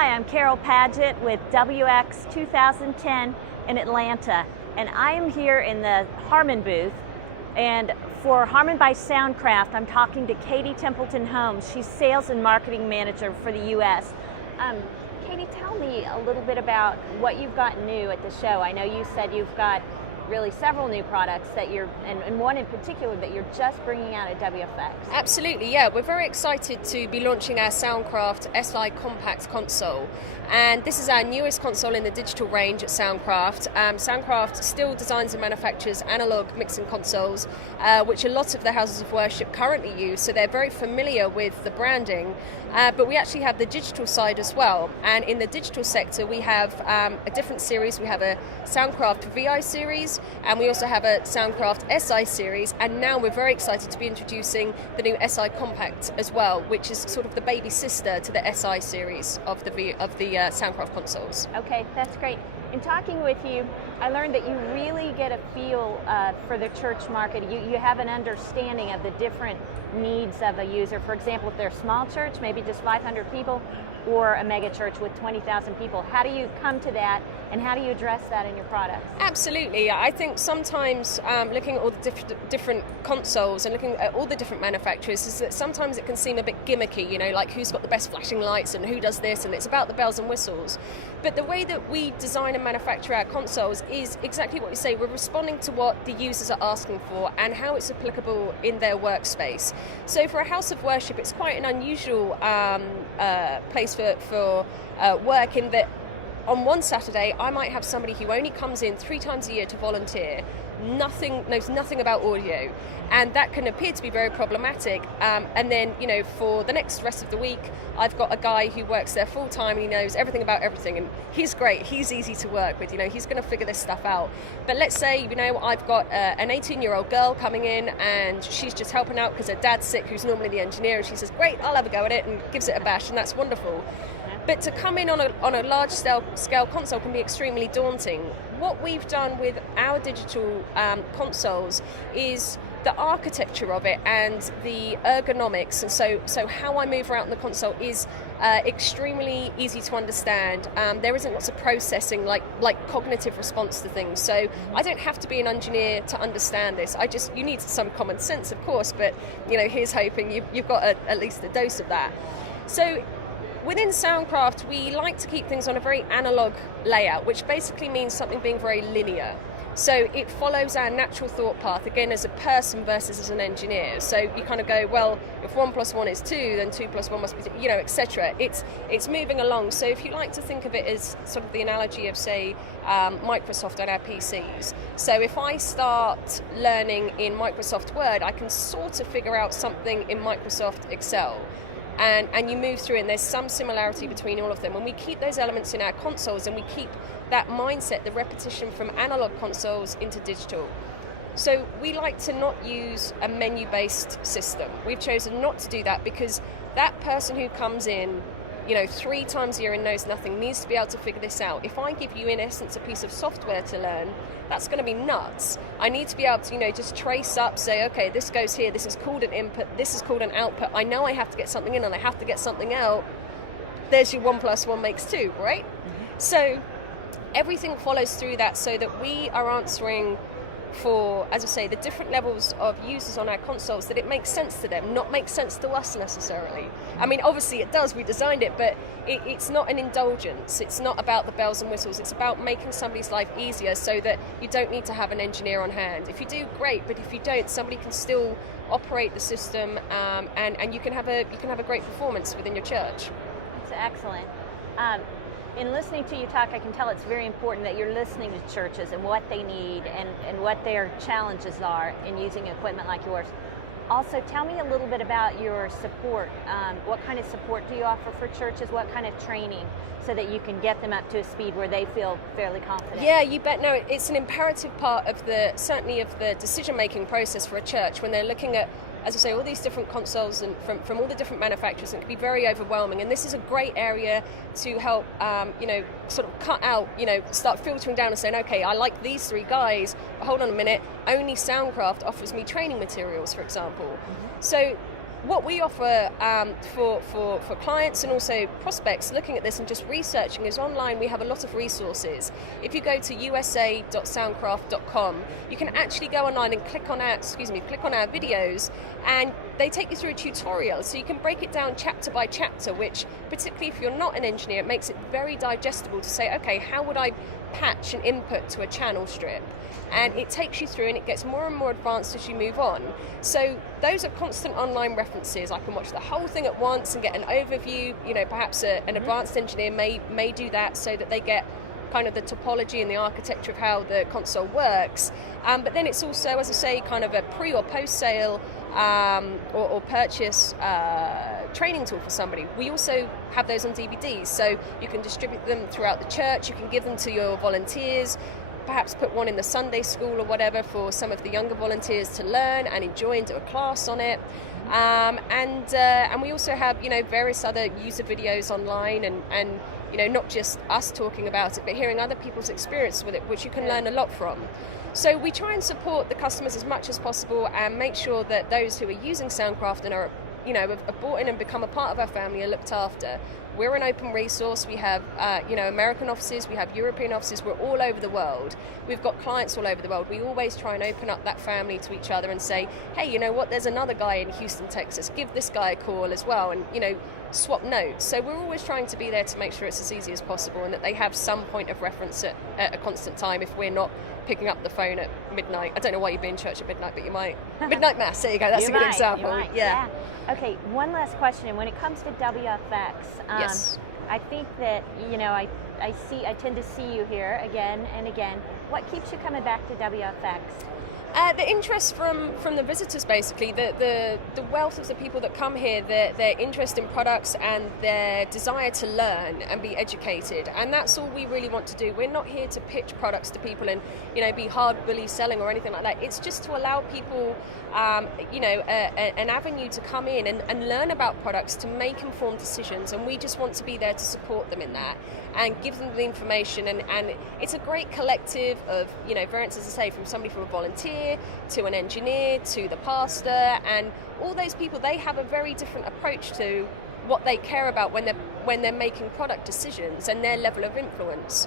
Hi, I'm Carol Paget with WFX 2010 in Atlanta, and I am here in the Harman booth. And for Harman by Soundcraft, I'm talking to Katie Templeman-Holmes. She's Sales and Marketing Manager for the U.S. Katie, tell me a little bit about what you've got new at the show. I know you said you've got really several new products that you're, and one in particular that you're just bringing out at WFX. Absolutely, yeah. We're very excited to be launching our Soundcraft SI Compact console. And this is our newest console in the digital range at Soundcraft. Soundcraft still designs and manufactures analog mixing consoles, which a lot of the houses of worship currently use, so they're very familiar with the branding. But we actually have the digital side as well. And in the digital sector, we have a different series. We have a Soundcraft VI series, and we also have a Soundcraft SI series. And now we're very excited to be introducing the new SI Compact as well, which is sort of the baby sister to the SI series of the Soundcraft consoles. Okay, that's great. In talking with you, I learned that you really get a feel for the church market. You have an understanding of the different needs of a user. For example, if they're a small church, maybe just 500 people, or a mega church with 20,000 people. How do you come to that, and how do you address that in your products? Absolutely. I think sometimes looking at all the different consoles and looking at all the different manufacturers is that sometimes it can seem a bit gimmicky, like who's got the best flashing lights and who does this, and it's about the bells and whistles. But the way that we design and manufacture our consoles is exactly what you say. We're responding to what the users are asking for and how it's applicable in their workspace. So for a house of worship, it's quite an unusual place for work, in that on one Saturday I might have somebody who only comes in 3 times a year to volunteer, knows nothing about audio, and that can appear to be very problematic. And then for the rest of the week, I've got a guy who works there full time and he knows everything about everything, and he's great, he's easy to work with, he's going to figure this stuff out. But let's say I've got an 18-year-old girl coming in and she's just helping out because her dad's sick, who's normally the engineer, and she says, great, I'll have a go at it, and gives it a bash, and that's wonderful. But to come in on a large scale console can be extremely daunting. What we've done with our digital consoles is the architecture of it and the ergonomics, and so how I move around the console is extremely easy to understand. There isn't lots of processing like cognitive response to things, so I don't have to be an engineer to understand this. You need some common sense, of course, but here's hoping you've got at least a dose of that. So within Soundcraft, we like to keep things on a very analog layout, which basically means something being very linear. So it follows our natural thought path, again, as a person versus as an engineer. So you kind of go, well, if 1 + 1 is 2, then 2 + 1 must be 2, etc. It's moving along. So if you like to think of it as sort of the analogy of, say, Microsoft on our PCs. So if I start learning in Microsoft Word, I can sort of figure out something in Microsoft Excel. And you move through, and there's some similarity between all of them. When we keep those elements in our consoles, and we keep that mindset, the repetition from analog consoles into digital. So we like to not use a menu-based system. We've chosen not to do that because that person who comes in 3 times a year and knows nothing needs to be able to figure this out. If I give you, in essence, a piece of software to learn, that's going to be nuts. I need to be able to, just trace up, say, okay, this goes here, this is called an input, this is called an output. I know I have to get something in and I have to get something out. There's your 1 + 1 makes 2, right? Mm-hmm. So everything follows through that, so that we are answering for, as I say, the different levels of users on our consoles, that it makes sense to them, not makes sense to us necessarily. I mean, obviously it does, we designed it, but it's not an indulgence. It's not about the bells and whistles. It's about making somebody's life easier, so that you don't need to have an engineer on hand. If you do, great, but if you don't, somebody can still operate the system, and you can have a great performance within your church. That's excellent. In listening to you talk, I can tell it's very important that you're listening to churches and what they need and what their challenges are in using equipment like yours. Also, tell me a little bit about your support. What kind of support do you offer for churches? What kind of training, so that you can get them up to a speed where they feel fairly confident? Yeah, you bet. No, it's an imperative part of the decision-making process for a church when they're looking at, as I say, all these different consoles and from all the different manufacturers, and it can be very overwhelming. And this is a great area to help, sort of cut out, start filtering down and saying, okay, I like these 3 guys, but hold on a minute, only Soundcraft offers me training materials, for example. Mm-hmm. So what we offer for clients and also prospects looking at this and just researching is online. We have a lot of resources. If you go to usa.soundcraft.com, you can actually go online and click on our videos, and they take you through a tutorial. So you can break it down chapter by chapter, which, particularly if you're not an engineer, it makes it very digestible to say, okay, how would I patch an input to a channel strip? And it takes you through, and it gets more and more advanced as you move on. So those are constant online references. I can watch the whole thing at once and get an overview. You know, perhaps an advanced engineer may do that so that they get kind of the topology and the architecture of how the console works. But then it's also, as I say, kind of a pre or post-sale or purchase training tool for somebody. We also have those on DVDs, so you can distribute them throughout the church. You can give them to your volunteers, perhaps put one in the Sunday school or whatever for some of the younger volunteers to learn and enjoy and do a class on it. And we also have, you know, various other user videos online, and you know, not just us talking about it, but hearing other people's experience with it, which you can learn a lot from. So we try and support the customers as much as possible and make sure that those who are using Soundcraft and are, you know, have bought in and become a part of our family are looked after. We're an open resource. We have, you know, American offices, we have European offices. We're all over the world. We've got clients all over the world. We always try and open up that family to each other and say, hey, you know what, there's another guy in Houston, Texas. Give this guy a call as well, and, you know, swap notes. So we're always trying to be there to make sure it's as easy as possible and that they have some point of reference at a constant time if we're not picking up the phone at midnight. I don't know why you'd be in church at midnight, but you might. Midnight mass, there you go, that's a good example. Yeah. Okay, one last question. And when it comes to WFX, yes. I think that, you know, I tend to see you here again and again. What keeps you coming back to WFX? The interest from the visitors, basically, the wealth of the people that come here, their interest in products and their desire to learn and be educated, and that's all we really want to do. We're not here to pitch products to people and, you know, be hard bully selling or anything like that. It's just to allow people, you know, an avenue to come in and learn about products, to make informed decisions, and we just want to be there to support them in that and give them the information, and it's a great collective of, you know, variants, as I say, from somebody from a volunteer to an engineer to the pastor, and all those people, they have a very different approach to what they care about when they're making product decisions and their level of influence.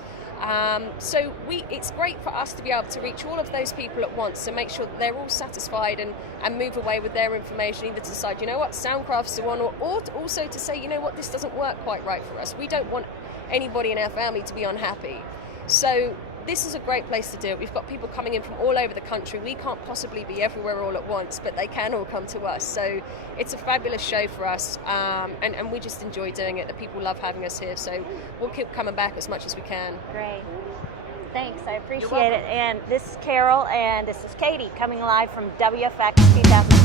So it's great for us to be able to reach all of those people at once and make sure that they're all satisfied and move away with their information, either to decide, you know what, Soundcraft's the one, or also to say, you know what, this doesn't work quite right for us. We don't want anybody in our family to be unhappy. So this is a great place to do it. We've got people coming in from all over the country. We can't possibly be everywhere all at once, but they can all come to us. So it's a fabulous show for us, and we just enjoy doing it. The people love having us here, so we'll keep coming back as much as we can. Great. Thanks, I appreciate it. And this is Carol, and this is Katie, coming live from WFX 2000.